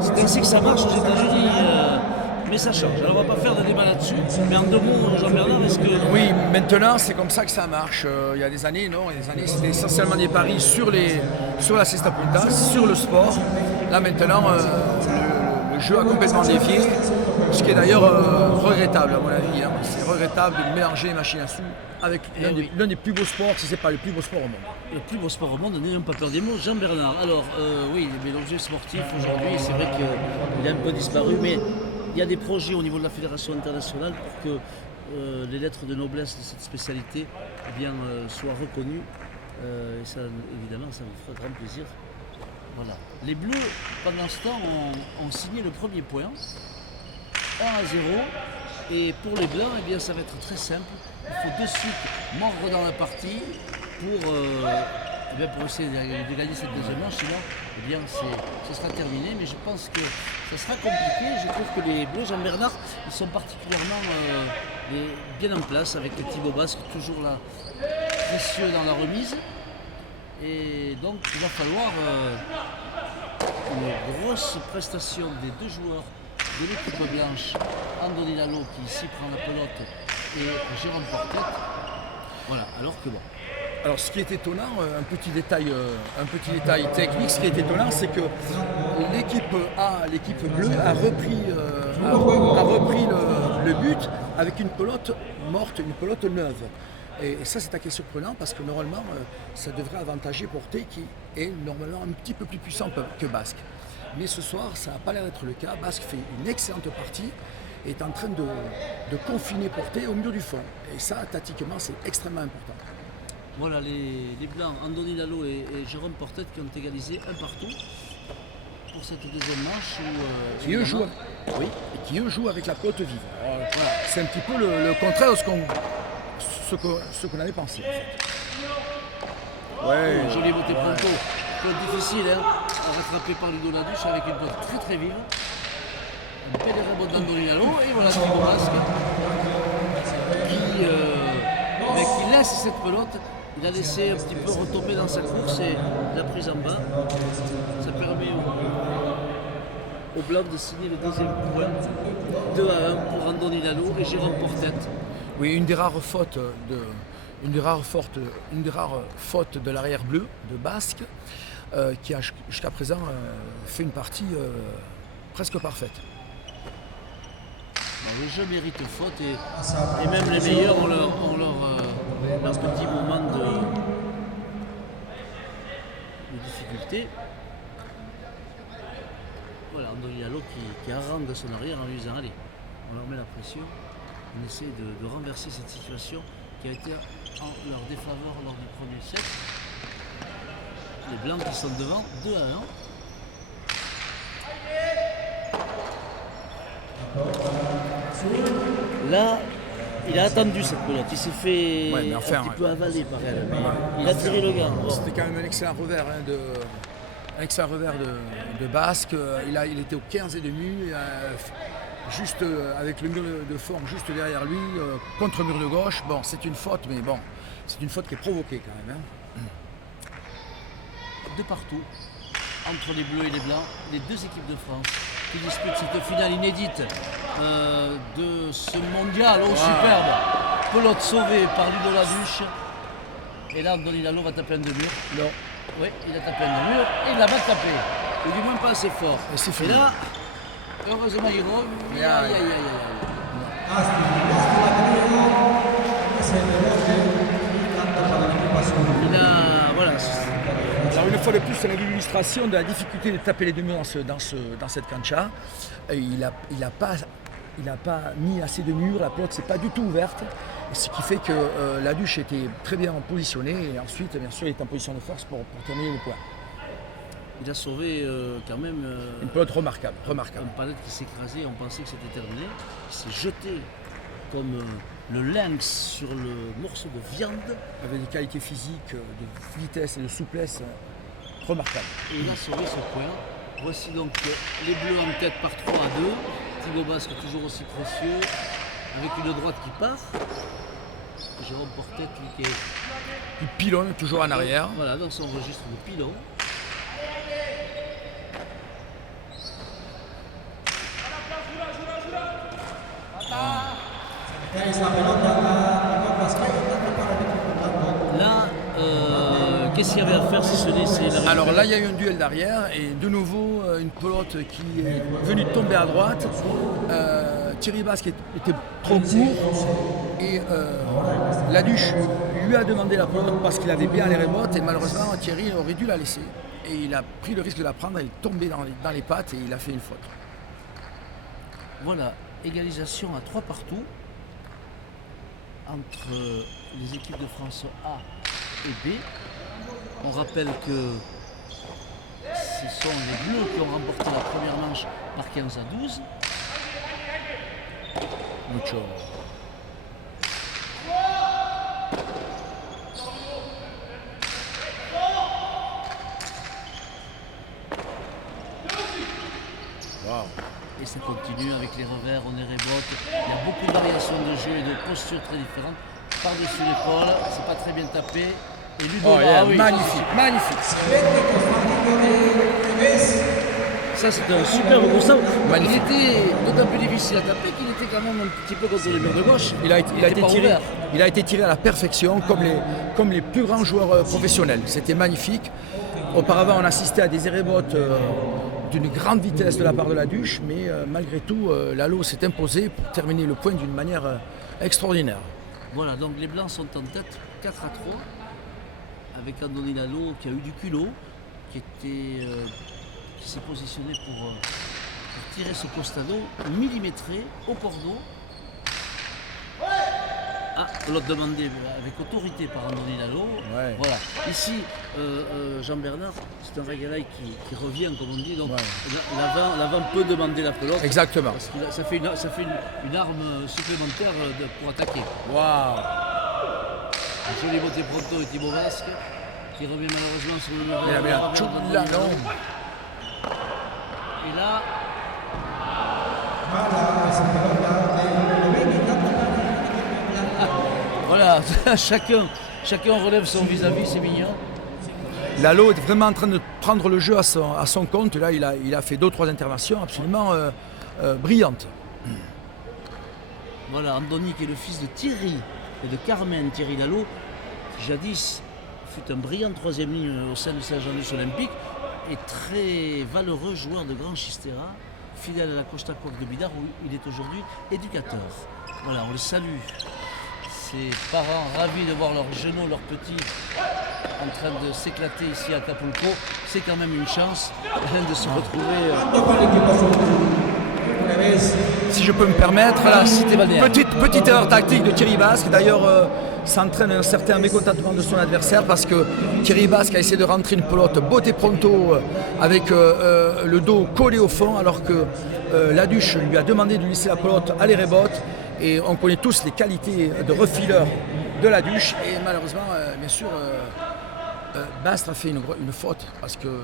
C'est ainsi que ça marche aux États-Unis, mais ça change. Alors on va pas faire de débat là-dessus, mais en 2 mots, Jean-Bernard, est-ce que... Oui, maintenant c'est comme ça que ça marche. Il y a des années, non, il y a des années c'était essentiellement des paris sur la cesta punta, sur le sport. Là maintenant, le jeu a complètement défié, ce qui est d'ailleurs regrettable à mon avis. Hein. C'est regrettable de mélanger les machines à sous avec l'un des plus beaux sports, si ce n'est pas le plus beau sport au monde. Le plus beau sport au monde, n'ayons pas peur des mots. Jean-Bernard, alors oui, les mélangés sportifs aujourd'hui, c'est vrai qu'il a un peu disparu, mais il y a des projets au niveau de la Fédération internationale pour que les lettres de noblesse de cette spécialité soient reconnues. Et ça, évidemment, ça nous fera grand plaisir. Voilà. Les Bleus, pendant ce temps, ont signé le premier point, 1-0. Et pour les Blancs, eh bien, ça va être très simple. Il faut de suite mordre dans la partie pour essayer de gagner cette deuxième manche. Sinon, eh bien, ce sera terminé. Mais je pense que ça sera compliqué. Je trouve que les Bleus, Jean-Bernard, ils sont particulièrement bien en place avec Thibaut Basque, toujours là, précieux dans la remise. Et donc, il va falloir une grosse prestation des 2 joueurs de l'équipe blanche, Andoni Lalo qui ici prend la pelote et Jérôme Portet. Voilà, alors que bon. Alors ce qui est étonnant, un petit détail technique, ce qui est étonnant, c'est que l'équipe bleue a repris le but avec une pelote morte, une pelote neuve. Et ça c'est assez surprenant parce que normalement ça devrait avantager Portet qui est normalement un petit peu plus puissant que Basque. Mais ce soir ça n'a pas l'air d'être le cas. Basque fait une excellente partie et est en train de confiner Portet au mur du fond. Et ça tactiquement c'est extrêmement important. Voilà les Blancs, Andoni Lalo et Jérôme Portet qui ont égalisé 1 partout pour cette deuxième manche. Qui eux jouent avec la pelote vive. Voilà. C'est un petit peu le contraire de ce qu'on avait pensé. En fait. Ouais. Joli beauté pronto. Pelote difficile à rattraper par Ludo Laduche avec une pelote très très vive. Un bel rebond d'Andoni Lalo et voilà Thibaut Basque qui laisse cette pelote. Il a laissé un petit peu retomber dans sa course et la prise en bas. Ça permet aux Blancs de signer le deuxième point. 2-1 pour Andoni Lalo et Jérôme Portet. Oui, une des rares fautes de l'arrière bleu de Basque qui a jusqu'à présent fait une partie presque parfaite. Le jeu mérite faute et même les meilleurs ont leur petit moment de difficulté. Voilà, Andoni Lalo qui harangue son arrière en lui disant allez, on leur met la pression, on essaie de renverser cette situation qui a été en leur défaveur lors du premier set. Les Blancs qui sont devant 2-1. Là, il a attendu cette pelote, il s'est fait un petit peu avaler par elle. Il a tiré le gant. C'était quand même un excellent revers de Basque. Il était au 15,5, juste avec le mur de forme juste derrière lui, contre le mur de gauche. Bon, c'est une faute, mais bon, c'est une faute qui est provoquée quand même. De partout, entre les Bleus et les Blancs, les 2 équipes de France qui disputent cette finale inédite de ce mondial superbe. Pelote sauvée par Ludo Laduche. Et là, Andoni Lalo va taper un de mur. Non. Oui, il a tapé un de mur et il l'a pas tapé. Ou du moins pas assez fort. Et là, heureusement, il revient. Aïe. Alors une fois de plus, on a vu l'illustration de la difficulté de taper les deux murs dans cette cancha. Il n'a pas mis assez de murs, la pelote s'est pas du tout ouverte. Ce qui fait que Laduche était très bien positionné et ensuite, bien sûr, il est en position de force pour terminer le point. Il a sauvé quand même une pelote remarquable. Un palette qui s'est écrasé, on pensait que c'était terminé. Il s'est jeté comme le lynx sur le morceau de viande. Avec des qualités physiques, de vitesse et de souplesse remarquables. Et il a sauvé ce point. Voici donc les Bleus en tête par 3-2. Thibaut Basque toujours aussi précieux, avec une droite qui part. Jérôme Portet qui pilonne toujours en arrière. Voilà, dans son registre de pilon. Là, qu'est-ce qu'il y avait à faire si ce n'est la Alors là, il y a eu un duel d'arrière et de nouveau une pelote qui est venue tomber à droite. Thierry Basque était trop court et Laduche lui a demandé la pelote parce qu'il avait bien les remotes et malheureusement Thierry aurait dû la laisser. Et il a pris le risque de la prendre, elle est tombée dans les pattes et il a fait une faute. Voilà, égalisation à 3 partout entre les équipes de France A et B. On rappelle que ce sont les Bleus qui ont remporté la première manche par 15-12. Mucho. Wow. Et ça continue avec les revers, on est rebote. Il y a beaucoup de variations de jeu et de postures très différentes. Par-dessus l'épaule, c'est pas très bien tapé. Et Ludo, magnifique, magnifique. Ça c'est un super coup. Il était d'autant plus difficile à taper qu'il était quand même un petit peu contre le mur de gauche. Il a été tiré à la perfection comme les plus grands joueurs professionnels. C'était magnifique. Auparavant, on assistait à des rebotes d'une grande vitesse de la part de Laduche, mais malgré tout, Lalo s'est imposé pour terminer le point d'une manière extraordinaire. Voilà, donc les Blancs sont en tête 4-3 avec Andoni Lalo qui a eu du culot, qui s'est positionné pour tirer ce postado millimétré au cordeau. Ah, l'autre demandé avec autorité par Andoni Lalo. Ouais. Voilà. Ici, Jean-Bernard, c'est un régalaï qui revient, comme on dit. Donc, l'avant peut demander la pelote. Exactement. Parce que ça fait une arme supplémentaire pour attaquer. Waouh! Joli beauté pronto et Thibaut Basque qui revient malheureusement sur le mur. Et là, voilà, chacun relève son vis-à-vis, c'est mignon. Lalo est vraiment en train de prendre le jeu à son compte. Là, il a fait 2-3 interventions absolument brillantes. Voilà, Andoni qui est le fils de Thierry et de Carmen Thierry Lalo, qui jadis fut un brillant troisième ligne au sein de Saint-Jean-de-Luz Olympique et très valeureux joueur de grand Chistera, fidèle à la Costa Coque de Bidart où il est aujourd'hui éducateur. Voilà, on le salue. Ses parents ravis de voir leurs genoux, leurs petits en train de s'éclater ici à Acapulco. C'est quand même une chance de se retrouver. Si je peux me permettre, Voilà, cité balnéaire. petite erreur tactique de Thierry Basque. D'ailleurs, ça entraîne un certain mécontentement de son adversaire parce que Thierry Basque a essayé de rentrer une pelote botte pronto avec le dos collé au fond alors que Laduche lui a demandé de laisser la pelote aller rebote. Et on connaît tous les qualités de refileur de Laduche. Et malheureusement, bien sûr, Basque a fait une faute parce que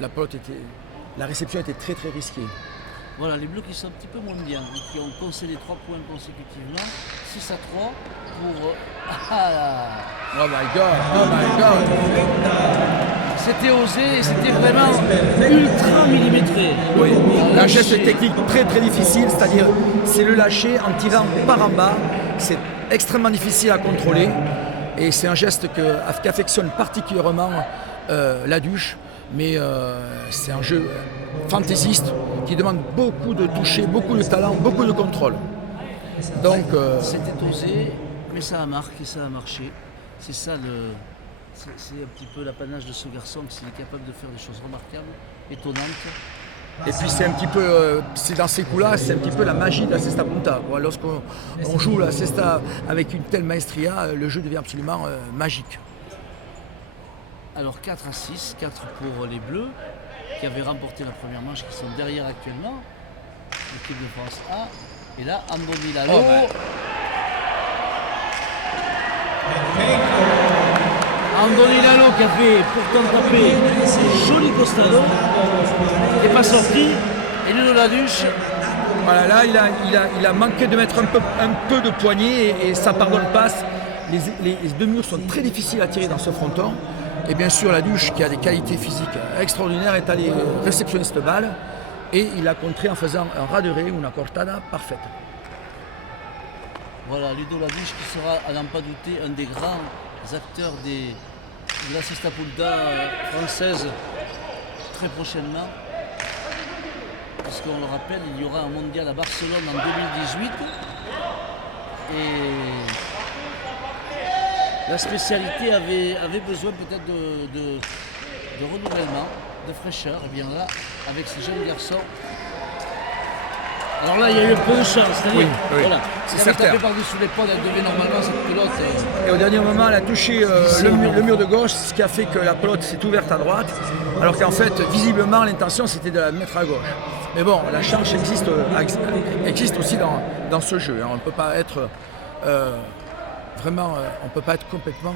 la réception était très très risquée. Voilà, les Bleus qui sont un petit peu moins bien, qui ont concédé 3 points consécutivement, 6-3 pour... Oh my God! C'était osé et c'était vraiment ultra millimétré. Oui, un geste technique très très difficile, c'est-à-dire c'est le lâcher en tirant par en bas. C'est extrêmement difficile à contrôler et c'est un geste qu'affectionne particulièrement Laduche. Mais c'est un jeu fantaisiste qui demande beaucoup de toucher, beaucoup de talent, beaucoup de contrôle. Donc, c'était osé, mais ça a marqué, ça a marché. C'est ça c'est un petit peu l'apanage de ce garçon, qu'il est capable de faire des choses remarquables, étonnantes. Et puis c'est un petit peu, c'est dans ces coups-là, c'est un petit peu la magie de la cesta punta. Lorsqu'on joue la cesta avec une telle maestria, le jeu devient absolument magique. Alors 4-6, 4 pour les Bleus qui avaient remporté la première manche, qui sont derrière actuellement, l'équipe de France A. Et là, Andoni Lalo. Andoni Lalo qui a fait pourtant taper joli costado, qui n'est pas sorti. Et Ludo Laduche. Voilà, là il a manqué de mettre un peu de poignée et ça pardonne pas. Les deux murs sont très difficiles à tirer dans ce fronton. Et bien sûr, Laduche, qui a des qualités physiques extraordinaires, est allé réceptionner cette balle et il a contré en faisant un ras de ré ou une cortada parfaite. Voilà, Ludo Labiche qui sera, à n'en pas douter, un des grands acteurs de la Cesta Punta française très prochainement. Puisqu'on le rappelle, il y aura un mondial à Barcelone en 2018. Et la spécialité avait besoin peut-être de renouvellement, de fraîcheur. Et bien là, avec ces jeunes garçons. Alors là, il y a eu un peu de chance. C'est-à-dire, voilà, c'est si elle avait certain. tapé par-dessus l'épaule, elle devait normalement, cette pelote. Et au dernier moment, elle a touché le mur de gauche, ce qui a fait que la pelote s'est ouverte à droite, alors qu'en fait, visiblement, l'intention c'était de la mettre à gauche. Mais bon, la chance existe aussi dans ce jeu. Hein. On ne peut pas être on peut pas être complètement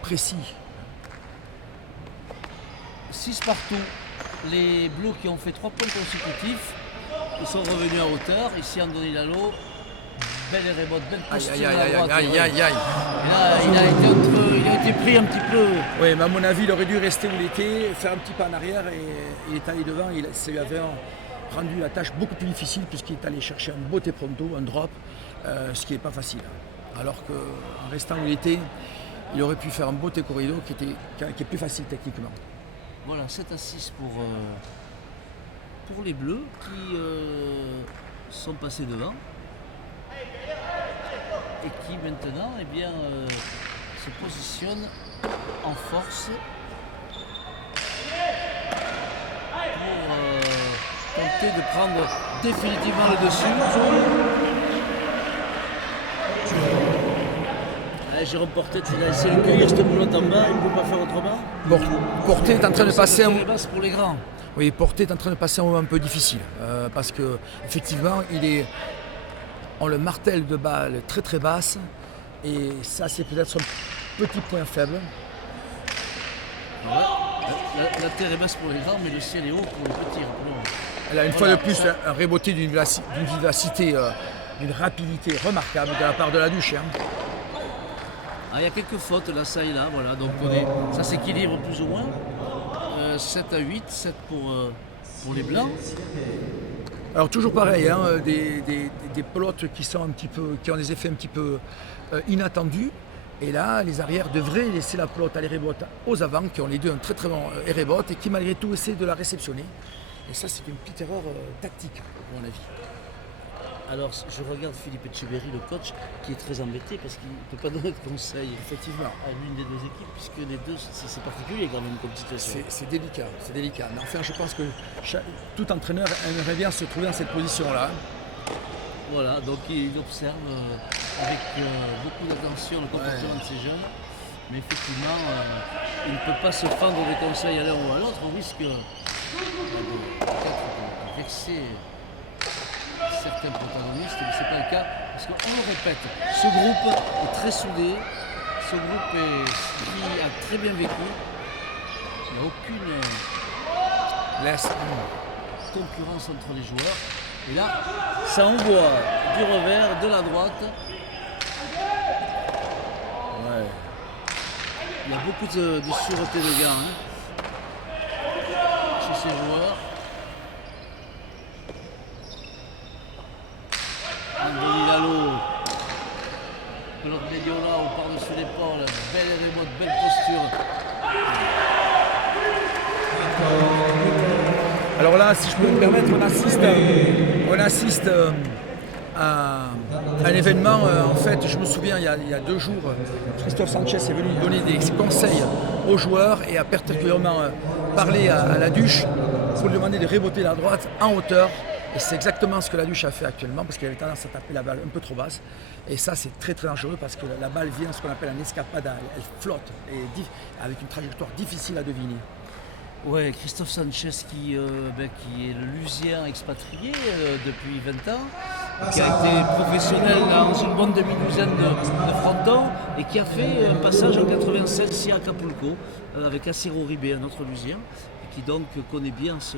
précis. 6 partout. Les Bleus qui ont fait 3 points consécutifs, ils sont revenus à hauteur. Ici, Andoni Lalo, belle remote, belle posture à droite. Aïe. Et là, il a été pris un petit peu. Oui, mais à mon avis, il aurait dû rester où il était, faire un petit pas en arrière et il est allé devant. Ça lui avait rendu la tâche beaucoup plus difficile puisqu'il est allé chercher un botte pronto, un drop, ce qui n'est pas facile. Alors qu'en restant où il était, il aurait pu faire un botte corrido qui est plus facile techniquement. Voilà, 7-6 pour les Bleus qui sont passés devant et qui maintenant se positionnent en force pour tenter de prendre définitivement le dessus. Jérôme Portet, il a essayé de cueillir cette pelote en bas, il ne peut pas faire autrement. Portet est en train de passer un... pour les grands. Oui, Portet est en train de passer un moment un peu difficile parce que effectivement, on le martèle de balles très très basses et ça c'est peut-être son petit point faible. La terre est basse pour les grands, mais le ciel est haut pour les petits. Elle a une fois de plus un reboté d'une vivacité, d'une rapidité remarquable de la part de la Duche. Hein. Il y a quelques fautes là, ça et là, voilà, donc ça s'équilibre plus ou moins. 7-8, 7 pour les Blancs. Alors toujours pareil, hein, des pelotes qui ont des effets un petit peu inattendus. Et là, les arrières devraient laisser la pelote à l'hérebote aux avants, qui ont les deux un très très bon hérebote et qui malgré tout essaient de la réceptionner. Et ça, c'est une petite erreur tactique, à mon avis. Alors, je regarde Philippe Etcheverry, le coach, qui est très embêté parce qu'il ne peut pas donner de conseils Effectivement. à l'une des deux équipes, puisque les deux, c'est particulier quand même comme situation. C'est délicat. Mais enfin, je pense que tout entraîneur aimerait bien se trouver dans cette position-là. Voilà, donc il observe avec beaucoup d'attention le comportement de ces jeunes, mais effectivement, il ne peut pas se prendre des conseils à l'un ou à l'autre, on risque peut-être de vexer certains protagonistes, mais ce n'est pas le cas, parce qu'on le répète, ce groupe est très soudé, ce groupe qui a très bien vécu, il n'y a aucune concurrence entre les joueurs, et là, ça envoie du revers, de la droite. Ouais. Il y a beaucoup de sûreté de gars chez ces joueurs. Andoni Lalo, pelote médiolare par-dessus l'épaule, belle remote, belle posture. Alors là, si je peux me permettre, on assiste à un événement. En fait, je me souviens, il y a 2 jours, Christophe Sanchez est venu donner des conseils aux joueurs et a particulièrement parlé à la Duche pour lui demander de reboter la droite en hauteur. Et c'est exactement ce que la Duche a fait actuellement parce qu'il avait tendance à taper la balle un peu trop basse. Et ça, c'est très très dangereux parce que la balle vient ce qu'on appelle un escapada. Elle flotte et avec une trajectoire difficile à deviner. Ouais, Christophe Sanchez qui est le Lusien expatrié depuis 20 ans, qui a été professionnel dans une bonne demi-douzaine de frontons et qui a fait un passage en 96 ici à Acapulco avec Acero Ribé, un autre Lusien, et qui donc connaît bien ce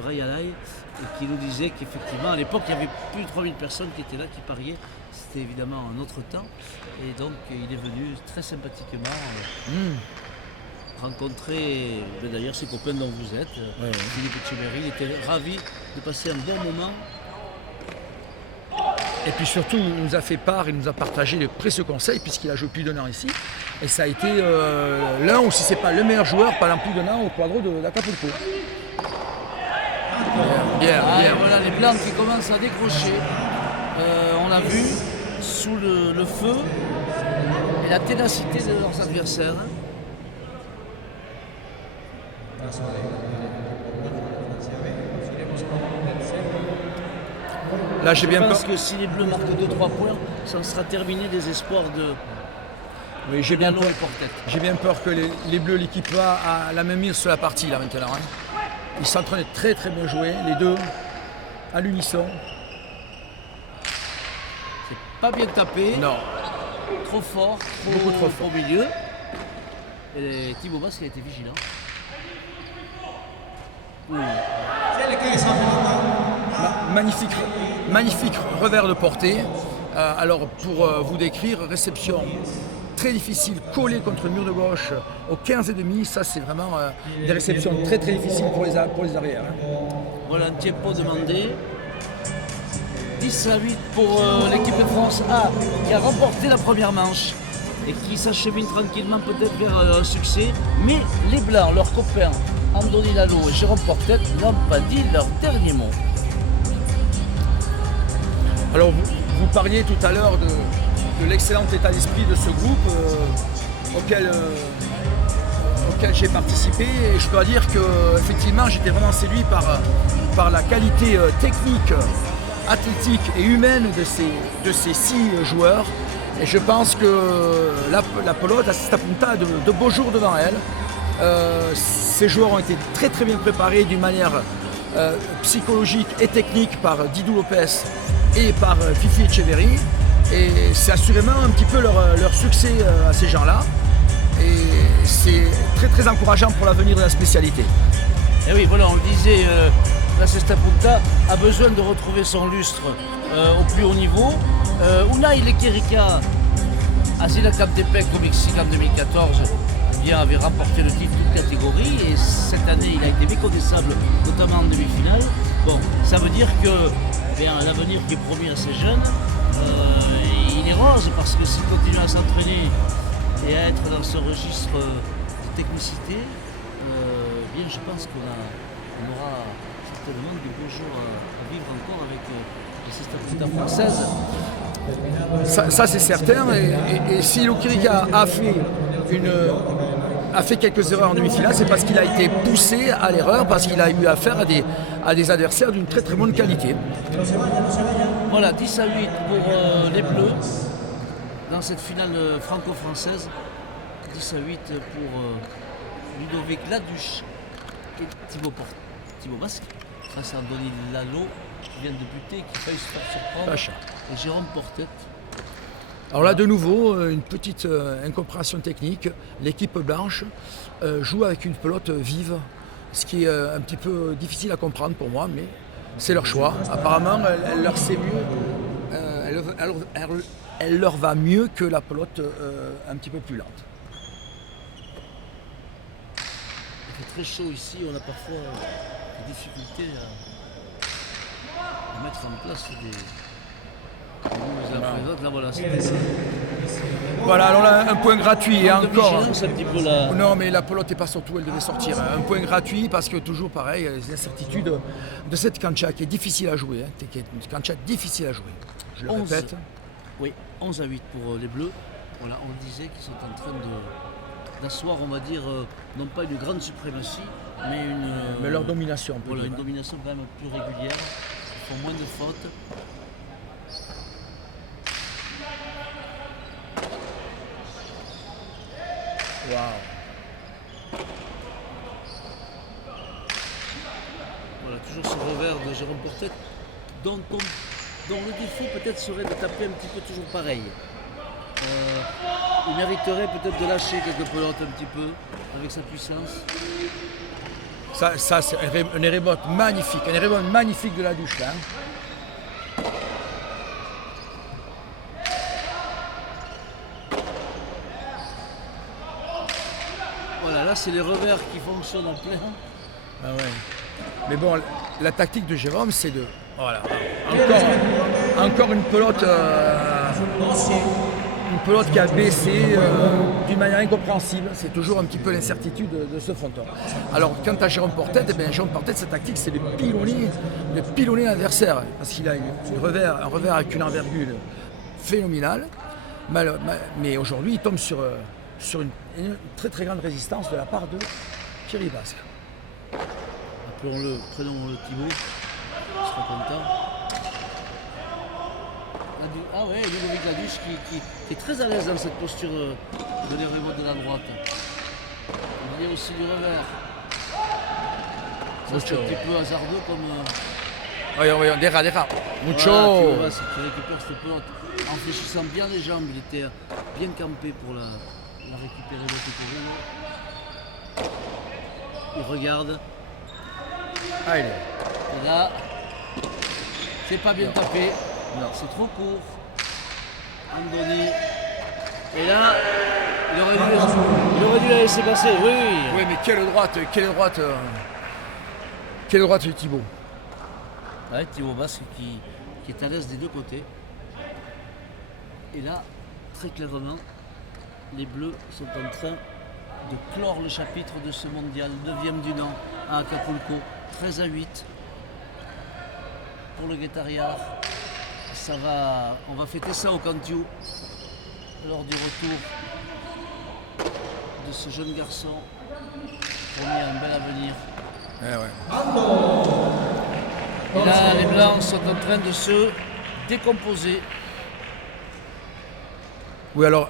Rayalay et qui nous disait qu'effectivement à l'époque il y avait plus de 3000 personnes qui étaient là, qui pariaient. C'était évidemment un autre temps et donc il est venu très sympathiquement rencontrer d'ailleurs ces copains dont vous êtes, Philippe Etcheverry. Il était ravi de passer un bon moment. Et puis surtout, il nous a fait part, il nous a partagé de précieux conseils puisqu'il a joué plus d'1 an ici. Et ça a été l'un, ou si ce n'est pas le meilleur joueur pendant plus d'1 an au quadro d'Acapulco. Bien. Voilà les Blancs qui commencent à décrocher. On l'a vu sous le feu et la ténacité de leurs adversaires. Là, j'ai bien Je pense peur. que si les Bleus marquent 2-3 points, ça sera terminé des espoirs de Oui, j'ai bien Milano peur. et Portet. J'ai bien peur que les Bleus, l'équipe A, a la même mise sur la partie là maintenant. Hein. Ils sont en train de très bien jouer, les deux, à l'unisson. C'est pas bien tapé, Non, trop fort, Beaucoup trop fort. au milieu. Et Thibaut Basque a été vigilant. magnifique revers de portée. Alors pour vous décrire, réception très difficile, collée contre le mur de gauche au 15,5, ça c'est vraiment des réceptions très difficiles pour les arrières. Hein. Voilà un tempo demandé. 10-8 pour l'équipe de France A qui a remporté la première manche et qui s'achemine tranquillement peut-être vers un succès. Mais les Blancs, leurs copains Andoni Lalo et Jérôme Portet n'ont pas dit leur dernier mot. Alors vous parliez tout à l'heure de l'excellent état d'esprit de ce groupe auquel j'ai participé, et je dois dire que effectivement j'étais vraiment séduit par la qualité technique, athlétique et humaine de ces 6 joueurs, et je pense que la pelote à Sesta Punta a de beaux jours devant elle. Ces joueurs ont été très bien préparés d'une manière psychologique et technique par Didou Lopez et par Fifi Etcheverry, et c'est assurément un petit peu leur succès à ces gens-là, et c'est très encourageant pour l'avenir de la spécialité. Et oui, voilà, on le disait, la Sesta Punta a besoin de retrouver son lustre au plus haut niveau. Unai Lequerica, à Zila Camtepec au Mexique en 2014, avait remporté le titre toute catégorie, et cette année il a été méconnaissable, notamment en demi-finale. Bon, ça veut dire que l'avenir qui est promis à ces jeunes, il est rose, parce que s'ils continuent à s'entraîner et à être dans ce registre de technicité, bien je pense qu'on aura certainement des beaux jours à vivre encore avec la Sesta Punta française. Ça c'est certain, et si Lequerica a fait quelques erreurs en demi-finale, c'est parce qu'il a été poussé à l'erreur, parce qu'il a eu affaire à des adversaires d'une très bonne qualité. Voilà, 10-8 pour les Bleus dans cette finale franco-française. 10-8 pour Ludovic Laduche et Thibaut Basque face à Andoni Lalo qui vient de buter, qui faillit se faire surprendre. Et Jérôme Portet. Alors là, de nouveau, une petite incompréhension technique. L'équipe blanche joue avec une pelote vive, ce qui est un petit peu difficile à comprendre pour moi, mais c'est leur choix. Apparemment, elle leur sait mieux, elle leur va mieux que la pelote un petit peu plus lente. Il fait très chaud ici, on a parfois des difficultés à mettre en place des... Là, voilà, alors là, un point gratuit et encore. Un petit peu là. Non, mais la pelote n'est pas sortie où elle devait sortir. Un point gratuit parce que toujours pareil, les incertitudes de cette cancha qui est difficile à jouer. Qui est une cancha difficile à jouer. Je le répète. Oui, 11-8 pour les Bleus. Voilà, on disait qu'ils sont en train d'asseoir, on va dire, non pas une grande suprématie, mais leur domination. Voilà, une domination quand même plus régulière. Ils font moins de fautes. Wow. Voilà, toujours ce revers de Jérôme Portet, dont le défaut peut-être serait de taper un petit peu toujours pareil. Il mériterait peut-être de lâcher quelques pelotes un petit peu avec sa puissance. Ça c'est un rebote magnifique de Laduche là. Voilà, là c'est les revers qui fonctionnent en plein. Ah ouais. Mais bon, la tactique de Jérôme, c'est de Voilà. Encore une pelote qui a baissé d'une manière incompréhensible. C'est toujours un petit peu l'incertitude de ce fronton. Alors quant à Jérôme Portet, Jérôme Portet, sa tactique c'est de pilonner l'adversaire. Parce qu'il a un revers avec une envergure phénoménale. Mais aujourd'hui il tombe sur une très très grande résistance de la part de Thierry Basque. Prenons-le Thibaut, il sera content. Ah ouais, Ludovic Ladus qui est très à l'aise dans cette posture de l'hérémo de la droite. Il y a aussi du revers. Ça c'est un petit peu hasardeux comme... Oui, des rats. Mucho. Voilà, qui récupère cette pelote en fléchissant bien les jambes. Il était bien campé pour la récupérer de côté. Il regarde. Allez. Et là, c'est pas bien tapé. Non, c'est trop court. Andoni. Et là, il aurait dû la laisser passer. Oui. Oui, mais quelle droite de Thibaut. Ouais, Thibaut Basque qui est à l'aise des deux côtés. Et là, très clairement, les Bleus sont en train de clore le chapitre de ce mondial, 9e du Nant à Acapulco, 13-8 pour le Guétariard. On va fêter ça au Cantiu lors du retour de ce jeune garçon promis à un bel avenir. Et là, les Blancs sont en train de se décomposer. Oui, alors,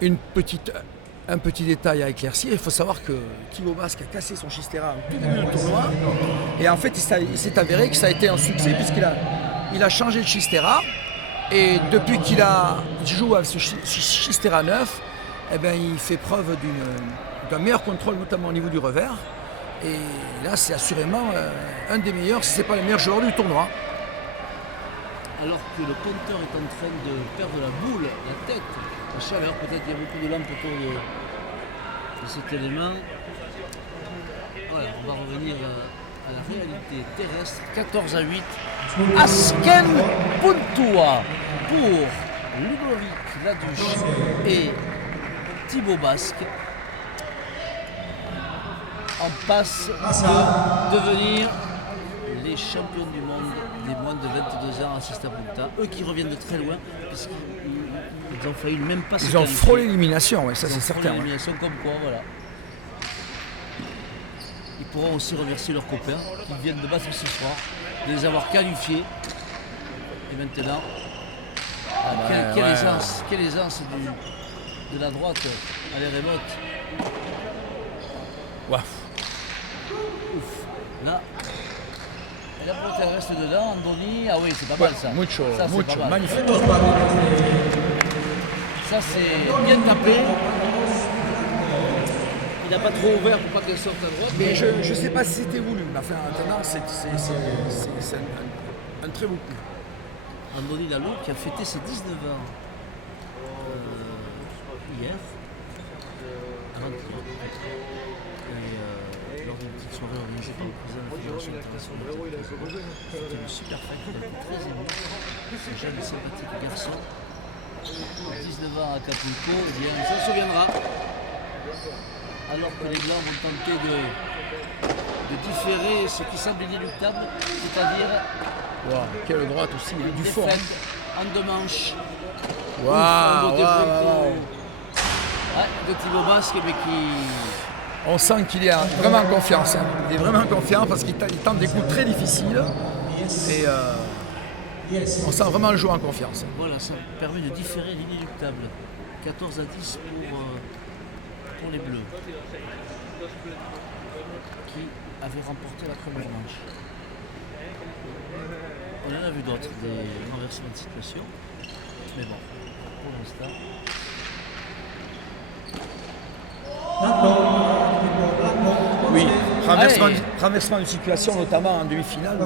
un petit détail à éclaircir, il faut savoir que Thibaut Basque a cassé son Chistera au tout début du tournoi. Et en fait, il s'est avéré que ça a été un succès puisqu'il a changé de Chistera. Et depuis qu'il joue avec ce Chistera 9, il fait preuve d'un meilleur contrôle, notamment au niveau du revers. Et là, c'est assurément un des meilleurs, si ce n'est pas le meilleur joueur du tournoi. Alors que le compteur est en train de perdre la boule, la tête, la chaleur, peut-être il y a beaucoup de lampes autour de cet élément. Voilà, on va revenir à la réalité terrestre. 14-8. Asken Puntua pour Ludovic Ladus et Thibaut Basque. En passe de devenir les champions du monde des moins de 22 ans à Cesta Punta. Eux qui reviennent de très loin, puisqu'ils ont failli même pas se qualifier. Ils ont frôlé l'élimination, ça c'est certain. L'élimination comme quoi, voilà. Ils pourront aussi remercier leurs copains qui viennent de battre ce soir, de les avoir qualifiés. Et maintenant, quelle aisance de la droite à les remote. Wow. Ouf. Là, et la pelote reste dedans, Andoni. Ah oui, c'est pas mal ça. Mucho, pas mal. magnifique. Ça c'est bien tapé. Il n'a pas trop ouvert pour pas qu'elle sorte à droite. Mais je ne sais pas si c'était voulu. Enfin, maintenant, c'est un très beau coup. Andoni Lalo qui a fêté ses 19 ans hier. Avant-hier. Et lors d'une petite soirée organisée par le président de la Fédération internationale. C'était une super fête, il a été très ému. Ce jeune et sympathique garçon, 19 ans à Acapulco, eh bien, il s'en souviendra. Alors que les Blancs vont tenter de différer ce qui semble inéluctable, c'est-à-dire quelle droite aussi, il est du fond. En deux manches. Wow. De Thibaut Basque, mais qui... On sent qu'il est vraiment en confiance. Il est vraiment confiant parce qu'il tente des coups très difficiles. Et on sent vraiment le joueur en confiance. Voilà, ça permet de différer l'inéluctable. 14-10 pour les Bleus, qui avaient remporté la première manche. On en a vu d'autres, des renversements de situation. Mais bon, pour l'instant... Oui, renversement de situation, notamment en demi-finale,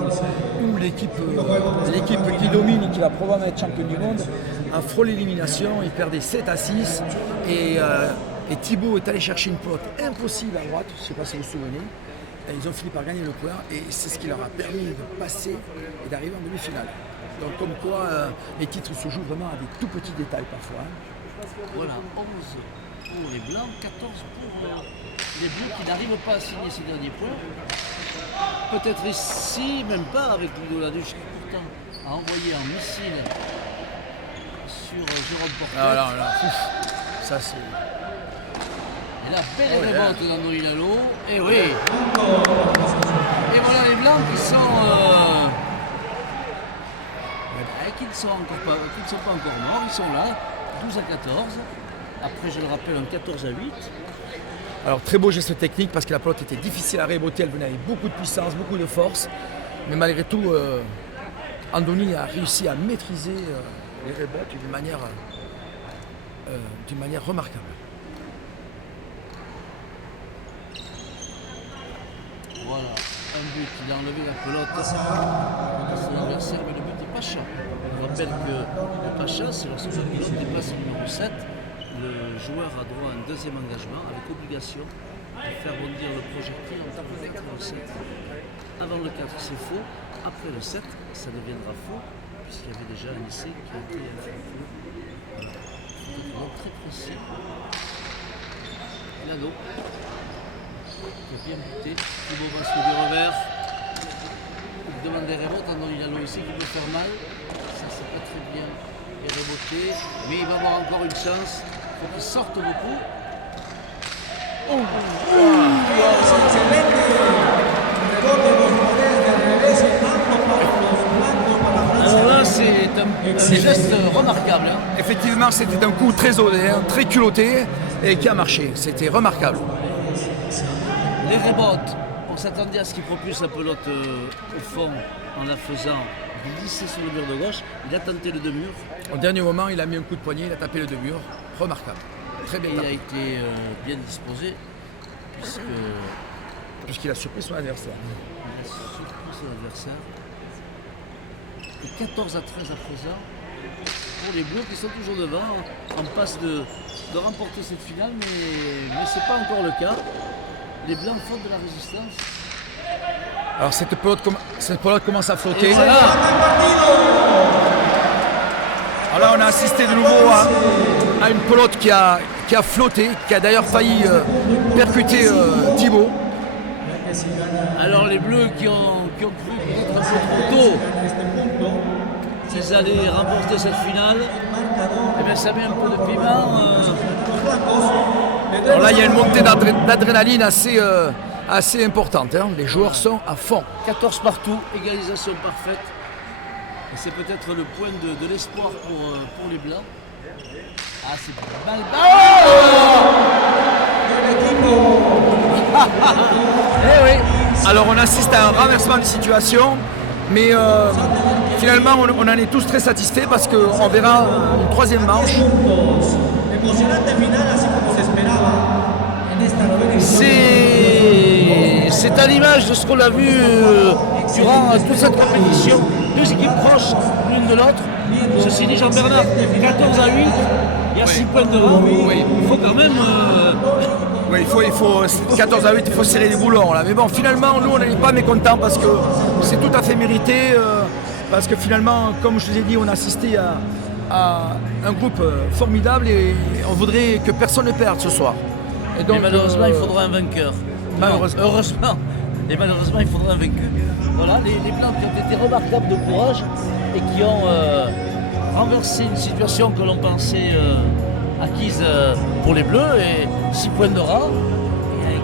où l'équipe qui domine et qui va probablement être championne du monde a frôlé l'élimination, il perdait 7-6 et Thibaut est allé chercher une pelote impossible à droite, je ne sais pas si vous vous souvenez, Et ils ont fini par gagner le point et c'est ce qui leur a permis de passer et d'arriver en demi-finale. Donc comme quoi les titres se jouent vraiment à des tout petits détails parfois. Voilà, 11 pour les Blancs, 14 pour les Bleus qui n'arrivent pas à signer ces derniers points. Peut-être ici, même pas avec Hugo Laduche qui pourtant a envoyé un missile sur Jérôme Portet. Alors là, ça c'est... Et là, belle révolte d'Andoni Lalo. Et oui. Et voilà les Blancs qui sont... qui ne sont pas encore morts. Ils sont là, 12 à 14. Après, je le rappelle, un 14 à 8. Alors très beau geste technique parce que la pelote était difficile à réboter, elle venait avec beaucoup de puissance, beaucoup de force. Mais malgré tout, Andoni a réussi à maîtriser les rébotes d'une manière remarquable. Voilà, un but, il a enlevé la pelote à son adversaire, mais le but est Pacha. Je rappelle que le Pacha, c'est lorsque la pelote dépasse le numéro 7, le joueur a droit à un deuxième engagement avec obligation de faire bondir le projectile entre le 4 et le 7. Avant le 4, c'est faux. Après le 7, ça deviendra faux, puisqu'il y avait déjà un essai qui a été fait. Voilà. Très précis. Lado, qui a bien buté. Thibaut Basque du revers. Il demande des révotes. Andoni Lalo ici qui peut faire mal. Ça, c'est pas très bien révoté. Mais il va avoir encore une chance. Il faut qu'il sorte beaucoup. Oh. Alors là, c'est un geste remarquable. Hein. Effectivement, c'était un coup très osé, très culotté et qui a marché. C'était remarquable. Les rébotes, on s'attendait à ce qu'il propulse la pelote au fond en la faisant glisser sur le mur de gauche. Il a tenté le deux-murs. Au dernier moment, il a mis un coup de poignet, il a tapé le deux-murs. Remarquable. Très bien tapé. Il a été bien disposé puisqu'il a surpris son adversaire. Il a surpris son adversaire. Et 14 à 13 à présent pour les Bleus qui sont toujours devant en passe de remporter cette finale, mais ce n'est pas encore le cas. Les Blancs font de la résistance. Alors cette pelote commence à flotter. Voilà. Alors là, on a assisté de nouveau à une pelote qui a flotté, qui a d'ailleurs failli percuter Thibaut. Alors les Bleus qui ont cru peut-être un peu trop tôt qu'ils allaient remporter cette finale, eh bien ça met un peu de piment. Alors là, il y a une montée d'adrénaline assez importante. Hein. Les joueurs sont à fond. 14 partout, égalisation parfaite. Et c'est peut-être le point de l'espoir pour les Blancs. Ah, c'est mal. Eh oui. Alors on assiste à un renversement de situation, mais finalement on en est tous très satisfaits parce qu'on verra une troisième manche. C'est à l'image de ce qu'on a vu durant toute cette compétition. Deux équipes proches l'une de l'autre. Ceci dit, Jean-Bernard, 14 à 8, il y a 6 points devant. Oui. Il faut quand même... Oui, il faut 14 à 8, il faut serrer les boulons là. Mais bon, finalement, nous on n'est pas mécontents parce que c'est tout à fait mérité. Parce que finalement, comme je vous ai dit, on a assisté à un groupe formidable et on voudrait que personne ne perde ce soir. Et donc, malheureusement, il faudra un vainqueur. Malheureusement. Heureusement. Et malheureusement, il faudra un vainqueur. Voilà, les Blancs qui ont été remarquables de courage et qui ont renversé une situation que l'on pensait acquise pour les Bleus. Et 6 points de rang.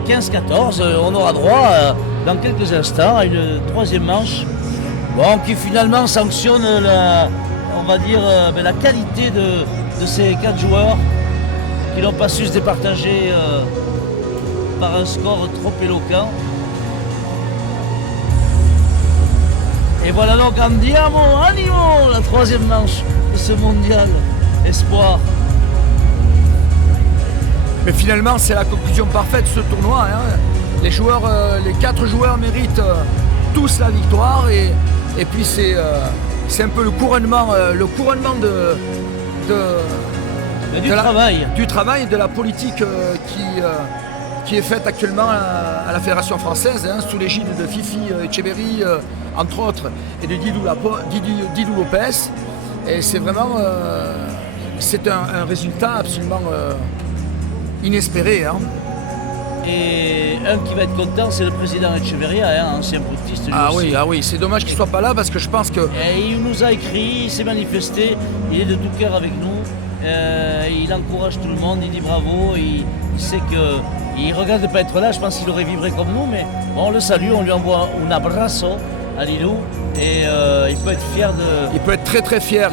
15-14, on aura droit dans quelques instants à une troisième manche. Bon, qui finalement sanctionne la qualité de ces 4 joueurs qui n'ont pas su se départager par un score trop éloquent. Et voilà donc andiamo, animo, la troisième manche de ce mondial espoir. Mais finalement, c'est la conclusion parfaite de ce tournoi. Hein. Les 4 joueurs méritent tous la victoire et puis c'est un peu le couronnement du travail et de la politique qui est faite actuellement à la Fédération française, hein, sous l'égide de Fifi Etcheverry, entre autres, et de Didou Lopez. Et c'est vraiment c'est un résultat absolument inespéré. Hein. Et un qui va être content, c'est le président Echeverria, hein, ancien putiste. Ah oui, c'est dommage qu'il ne soit pas là parce que je pense que... Et il nous a écrit, il s'est manifesté, il est de tout cœur avec nous, il encourage tout le monde, il dit bravo, il sait qu'il regrette de ne pas être là, je pense qu'il aurait vibré comme nous, mais on le salue, on lui envoie un abrazo à Lilou et il peut être fier de... Il peut être très très fier,